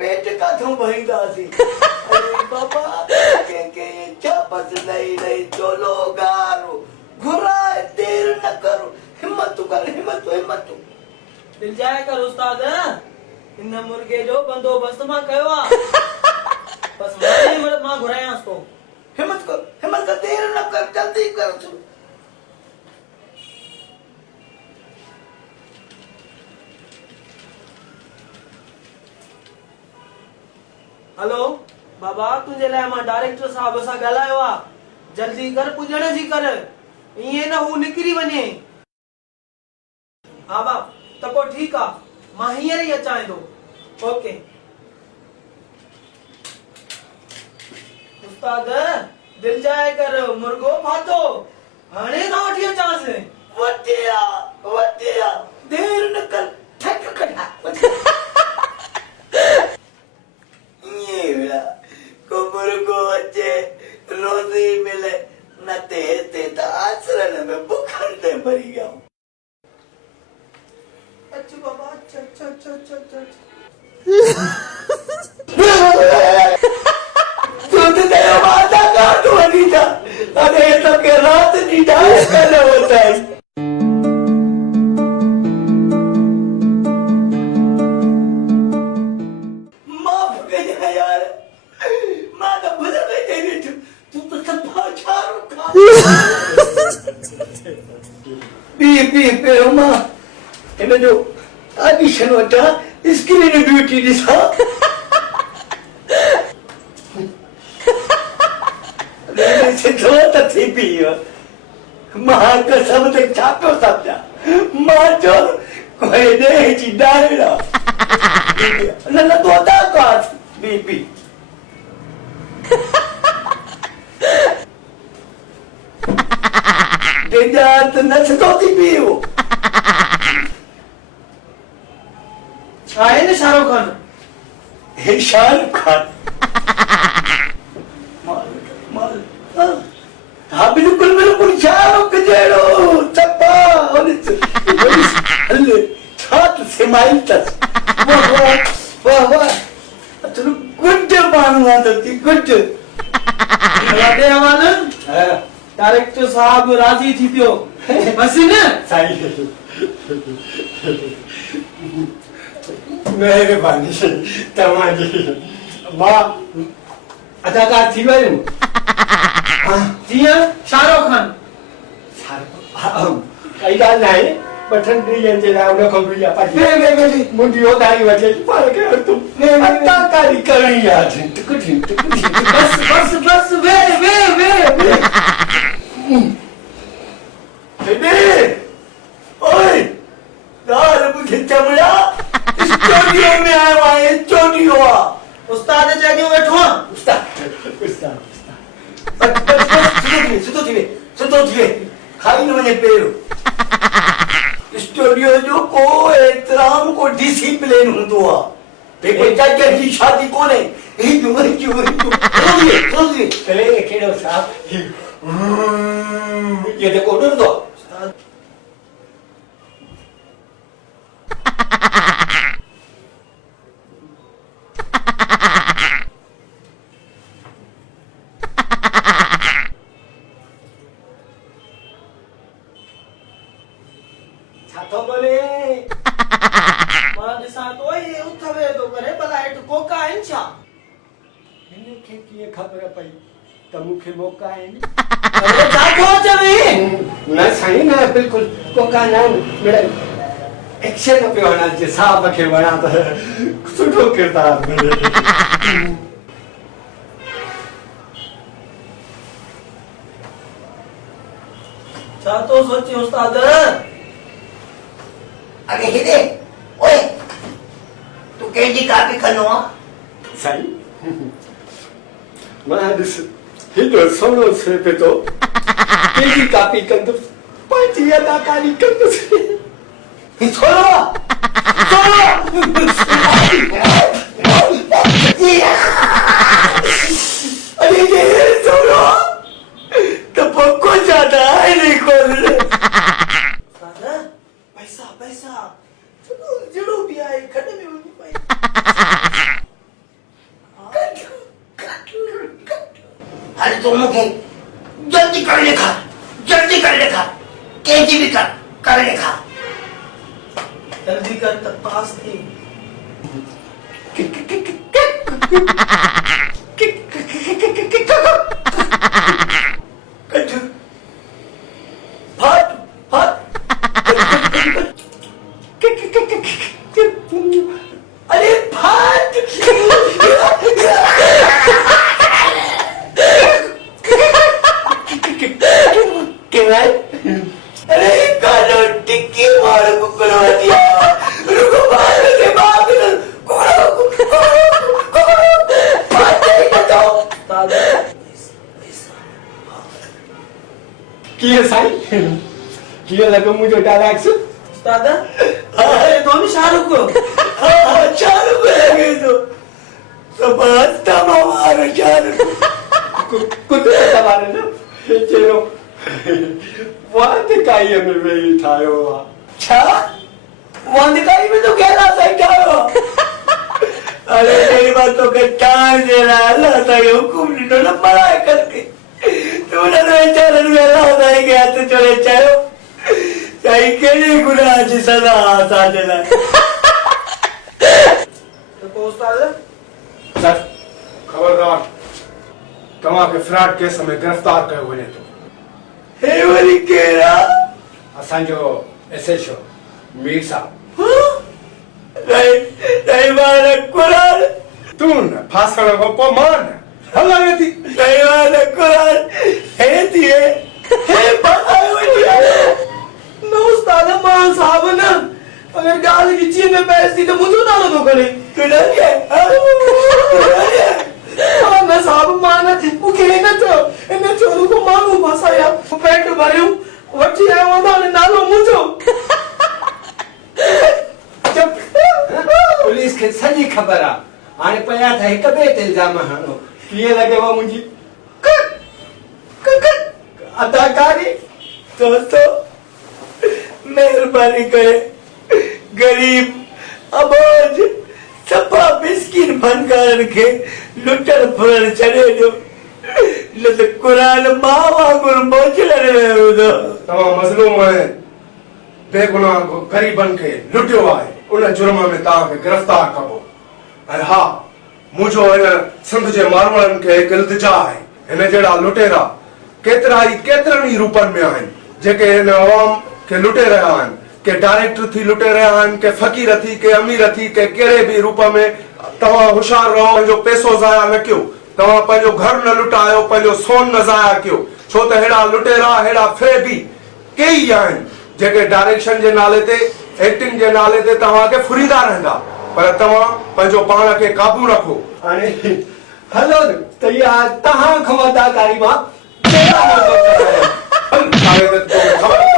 पेट काथों भरींदासीं अरे बाबा के चापस नहीं चोलो गारो घुराए देर न करो हिम्मत कर हिम्मत दिल जाए कर उस्ताद इन मुर्गे जो बंदोबस्त मां कयो आ बस मां घुरायांस तो हिम्मत कर देर न कर जल्दी कर चलो हेलो बाबा तुझे लाइ मां डायरेक्टर साहब सां ॻाल्हायो आ जल्दी कर पुॼण जी कर इएं न हू निकिरी वञे हा बाप त पोइ ठीकु आ मां हींअर ई अचां थो ओके उस्ताद दिल जाए कर मुर्गो फाथो हाणे था वठी अचांसि वटिया देर न कर ठक कढा ये वेला को मुर्गो अचे रोज़ी मिले न ते त आश्रम में बुखर ते मरी गया अच्छा बाबा अच्छा तू ते वादा काट वनी जा अरे तो के रात नी डांस कर होता है माफ कर यार मां तो भूल गई तेरी तू तो सब छारू खा पी मां इन जो ऑडिशन वटा स्क्रीन ब्यूटी दिसा से तो थी पियो मां कसम से छातो समझा मां जो कोई ने जी डायरा न तो दा का बीबी देजात न तो थी पियो आहे न शाहरुख खान हे शाहरुख खान हाँ बिल्कुल शाहरुख जहिड़ो चपा हल छात स्माइल तस वाह तुम गुड माण्हू आहे गुड लाडे हवाले डायरेक्टर साहब राजी थी पियो बस न साईं महिरबानी तव्हांजी मां अदाकार थी वियुमि जीअं शाहरुख खान काई ॻाल्हि न आहे ॿ ॾींहंनि जे लाइ उन खां बि मुंहिंजी ओदारी वठे पाण खे तूं अदाकारी करणी आहे बस वे ओए यार मुझे चमड़ा स्टूडियो में आयो आहे स्टूडियो आहे उस्ताद जॻह वेठो आहे उस्ताद सुठो थी वे खाई न वञे पहिरियों स्टूडियो जो को एतिराम को डिसिप्लिन हूंदो आहे कोई जज जी शादी कोन्हे कहिड़ो साहब इहो जेको उॾंदो छातो बोले मां ॾिसां थो ये उथवे थो करे भला हेठि कोका आहिनि छा हिनखे कीअं ख़बर पई त मूंखे मौक़ा आहिनि अरे छा थो चवे न साईं न बिल्कुलु कोका न मिड़े एक्शन पियो हणा जे साहब खे वणा त सुठो किरदार मिले छा थो सोचे उस्ताद अरे हिदे ओए तू कंहिंजी कापी खनो आहे साईं मां ॾिस हेॾो सोनो से पे तो कंहिंजी कापी कंदुसि पंहिंजी अदाकारी कंदुसि ही सोनो अरे ये सोनो तो पक्को ज्यादा है नहीं खोल पैसा चलो जड़ो भी आए खड़े में वही पाई भी कर देखा। जल्दी कर तब पास थी। अरे फाट अरे कालो टिक्की मार को करवा दिया। रुको मार के बाप किए साई किए लगे मुझे डायरेक्ट दादा दोनों शाहरुख को शाहरुख लगे तो बात हमारा शाहरुख कुछ हमारे ना चलो वहाँ दिखाई में वही था छा वहाँ दिखाई में तो कहना सही था। अरे मेरी बात तो टाइम दे रहा है अल्लाह था ये हुक्म नहीं तो ना बड़ा करके तूने तो बेचारे में अल्लाह होता है कि हाथ चले चाहो सही के लिए गुनाह जी सदा साथ देना। तो पहुँचता है सर खबरदार तव्हां खे फ्रॉड केस में गिरफ्तार कयो वञे थो। हे वरी केरा असांजो एसएचओ मीर साहब। नहीं माना कुरान तू न फांसण खां पोइ मां न हलाए थी। नहीं माना कुरान है थी है बतायो न उस्ताद मान साहब न अगर गाल की चीज में पैस थी तो मुझे नालो तो करे तू ना क्या न साहब मान मुखे न तो इन चोरू को मालू फसाया पेट भरियो वठी आयो वंदा नालो मुझो। पुलिस के सॼी ख़बर आहे हाणे पया था हिक ॿिए ते इल्ज़ाम हणो कीअं लॻेव मुंहिंजी अदाकारी। दोस्तो महिरबानी करे गरीब अबोज सफ़ा मिस्किन फनकारनि खे लुटण फुरण छॾे ॾियो न त क़ुरान मां वांगुरु मोचलण वियो हूंदो। तव्हां मज़लूम ऐं बेगुनाह ग़रीबनि खे लुटियो आहे उन जुर्म में तव्हांखे गिरफ़्तार कबो। ऐं हा मुंहिंजो हिन सिंध जे माण्हुनि खे हिकु इल्तिजा आहे हिन जहिड़ा लुटेरा केतिरनि ई रूपनि में आहिनि जेके हिन अवाम खे लुटे रहिया आहिनि। के डायरेक्टर थी लुटे रहिया आहिनि के फ़क़ीर थी के अमीर थी के कहिड़े बि रूप में। तव्हां होशियार रहो पंहिंजो पैसो ज़ाया न कयो तव्हां पंहिंजो घर न लुटायो पंहिंजो सोन न ज़ाया कयो छो त अहिड़ा लुटेरा अहिड़ा फ़रेबी कई आहिनि जेके डायरेक्शन जे नाले ते एक्टिंग के नाले ते तव्हांखे फुरीदा रहंदा पर तव्हां पंहिंजो पाण खे काबू रखो। हाणे हलो तयार तव्हां खां अदाकारी मां ख़बर